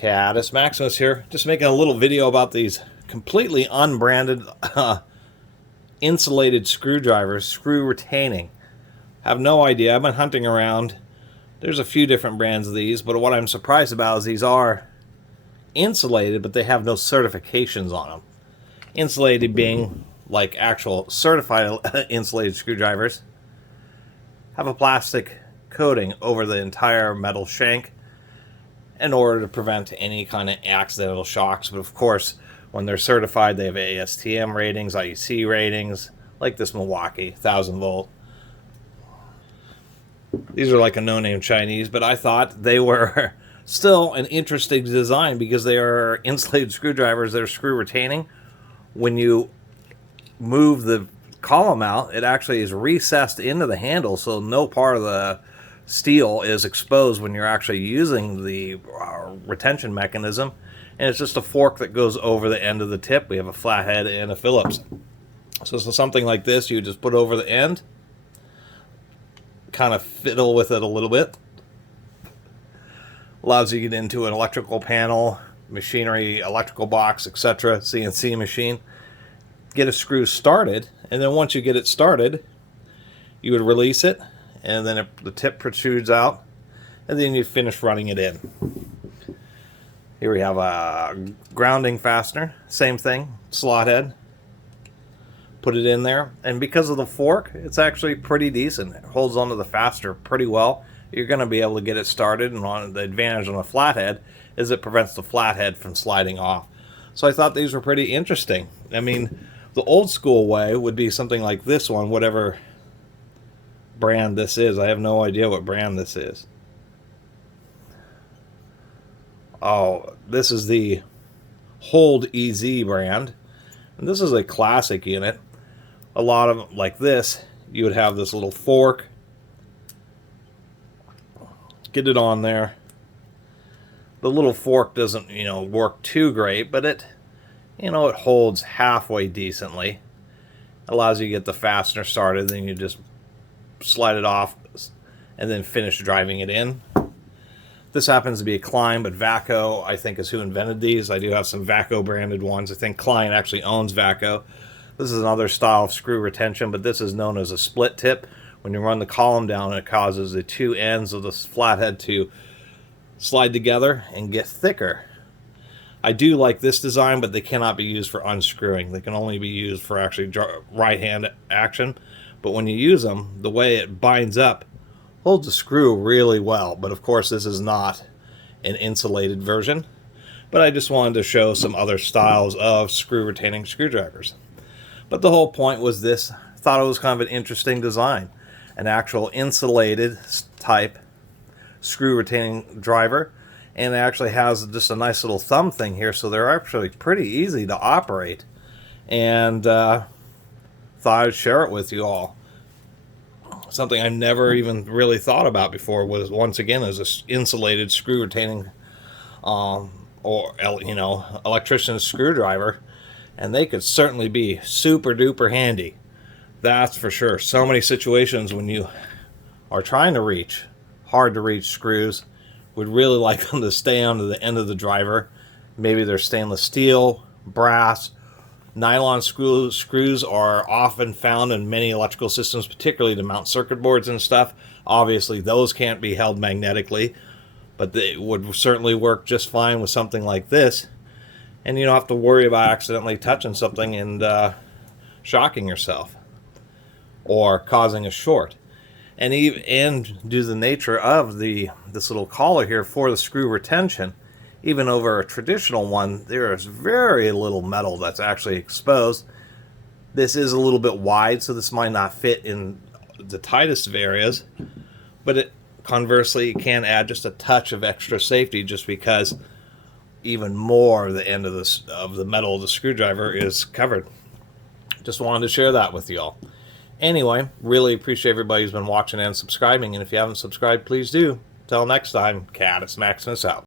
Catus, Maximus here, just making a little video about these completely unbranded insulated screwdrivers, screw retaining. Have no idea. I've been hunting around. There's a few different brands of these, but what I'm surprised about is these are insulated, but they have no certifications on them. Insulated being like actual certified insulated screwdrivers have a plastic coating over the entire metal shank in order to prevent any kind of accidental shocks. But of course, when they're certified, they have ASTM ratings, IEC ratings, like this Milwaukee 1000 volt. These are like a no-name Chinese, but I thought they were still an interesting design because they are insulated screwdrivers that are screw retaining. When you move the column out, it actually is recessed into the handle, so no part of the steel is exposed when you're actually using the retention mechanism. And it's just a fork that goes over the end of the tip. We have a flathead and a Phillips. So something like this, you just put over the end, kind of fiddle with it a little bit. Allows you to get into an electrical panel, machinery, electrical box, etc., CNC machine. Get a screw started, and then once you get it started, you would release it, and then the tip protrudes out, and then you finish running it in. Here we have a grounding fastener, same thing, slot head. Put it in there, and because of the fork, it's actually pretty decent. It holds onto the fastener pretty well. You're going to be able to get it started, and the advantage on a flathead is it prevents the flathead from sliding off. So I thought these were pretty interesting. I mean, the old school way would be something like this one, whatever brand this is. I have no idea what brand this is. Oh, this is the Hold EZ brand. And this is a classic unit. A lot of them, like this, you would have this little fork. Get it on there. The little fork doesn't, work too great, but it holds halfway decently. Allows you to get the fastener started, then you just slide it off and then finish driving it in. This happens to be a Klein, but Vaco, I think, is who invented these. I do have some Vaco branded ones. I think Klein actually owns Vaco. This is another style of screw retention, but this is known as a split tip. When you run the column down, it causes the two ends of the flathead to slide together and get thicker. I do like this design, but they cannot be used for unscrewing. They can only be used for actually right hand action. But when you use them, the way it binds up holds the screw really well. But of course, this is not an insulated version. But I just wanted to show some other styles of screw retaining screwdrivers. But the whole point was this. I thought it was kind of an interesting design. An actual insulated type screw retaining driver. And it actually has just a nice little thumb thing here, so they're actually pretty easy to operate. And thought I'd share it with you all. Something I never even really thought about before was, once again, as an insulated screw retaining electrician's screwdriver. And they could certainly be super duper handy. That's for sure. So many situations when you are trying to reach hard to reach screws, would really like them to stay onto the end of the driver. Maybe they're stainless steel, brass, nylon screws are often found in many electrical systems, particularly to mount circuit boards and stuff. Obviously, those can't be held magnetically, but they would certainly work just fine with something like this. And you don't have to worry about accidentally touching something and shocking yourself or causing a short. And due to the nature of this little collar here for the screw retention, even over a traditional one, there is very little metal that's actually exposed. This is a little bit wide, so this might not fit in the tightest of areas, but conversely, it can add just a touch of extra safety just because even more of the end of the metal of the screwdriver is covered. Just wanted to share that with you all. Anyway, really appreciate everybody who's been watching and subscribing, and if you haven't subscribed, please do. Till next time, Catus, Maximus out.